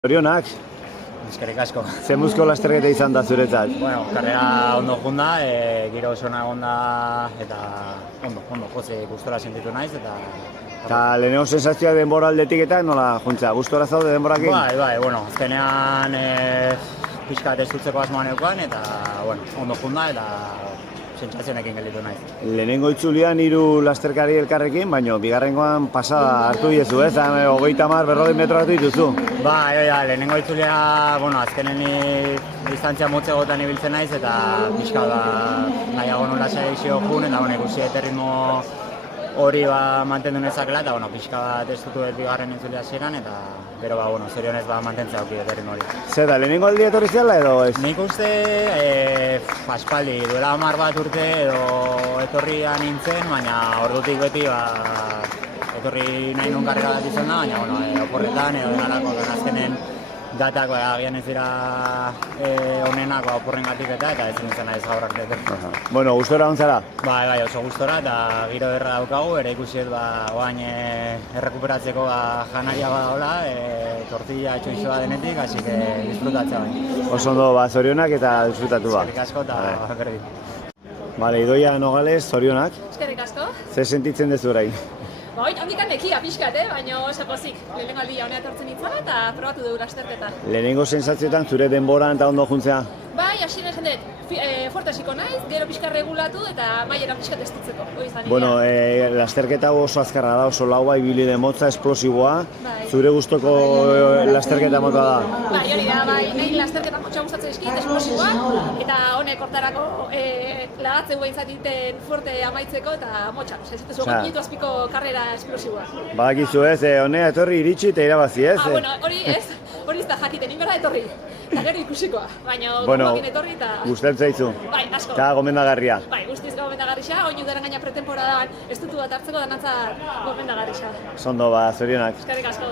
Zorionak, Eskerrik asko. ze muzko lasterketa izan da zuretzat? Bueno, karrera ondo junda, giro oso ona egon da, eta ondo, jose gustora sentitu naiz, eta... Eta lehenengo sensazioa denbora aldetik eta nola juntzea, gustora zaude denborakin? Bai, bueno, azkenean pixka bat estutzeko asmoan eukan, eta, bueno, ondo junda, eta sentsazionekin gelditu naiz. Lehenengo itzulian 3 lasterkari elkarrekin, baina bigarrengoan pasada hartu diezu, ez? 30-40 metro hartu dituzu. Bai, lehenengo itzulia, bueno, azkenen distantzia motzegotan ibiltzen naiz, eta pixka nahiago nola selekzio jun, eta bueno, ikusi ritmo hori mantendu nezakela, eta bueno, pixka bat ez dutu bigarren itzulia hasieran, eta gero bueno, zorionez mantentzea auki ritmo hori. Zer da, lehenengo aldi etorri zela edo ez? Nik uste aspaldi, duela 10 bat urte edo etorria nintzen, baina ordutik beti etorri nahi nun karrera bat izan da, baina bueno, oporretan edo denarako azkenen datak agian ez dira onenak oporrengatik eta ezin izan naiz gaur arte. Bueno, gustora ontzara? Bai, oso gustora eta giro derra daukagu, ere ikusi oain errekuperatzeko janaria badaola, tortilla etxoizoa denetik, hasi que disfrutatzea bain. Oso ondo, zorionak eta disfrutatu ba. Eskerrik asko eta berdin. Bale, Idoia Nogales, zorionak. Eskerrik asko. Zer sentitzen dezu orain? Oin, handikan nekia pixkat, baina oso pozik. Lehenengo aldia honea etortzen nintzen eta probatu dugu lasterketa. Lehenengo sentsazioetan zure denboran eta ondo juntzea? Bai, hasien esan dut, fuerte hasiko naiz, gero pixka regulatu eta maiera pixkat estutzeko. Bueno, lasterketa oso azkarra da, oso laua, ibili den motza, esplosiboa. Bai. Zure gustoko lasterketa mota da? Bai, hori da, nahi lasterketa motxa gustatzen eskit, esplosiboa, eta honek hortarako lagatze guen zatiten fuerte amaitzeko eta motxa. Ez dut minutu azpiko karrera esplosiboa. Badakizu ez, honea etorri iritsi eta irabazi ez? Bueno, hori ez da jakiten, ingora etorri. Eta gero ikusikoa, baina gogoakin etorri eta... Gustatzen zaizu? Bai, asko. Eta gomendagarria? Bai, guztiz gomendagarria, oin udaren gaina pretemporadan ez dutu bat hartzeko danatza gomendagarria. Zondo, zorionak. Eskerrik asko.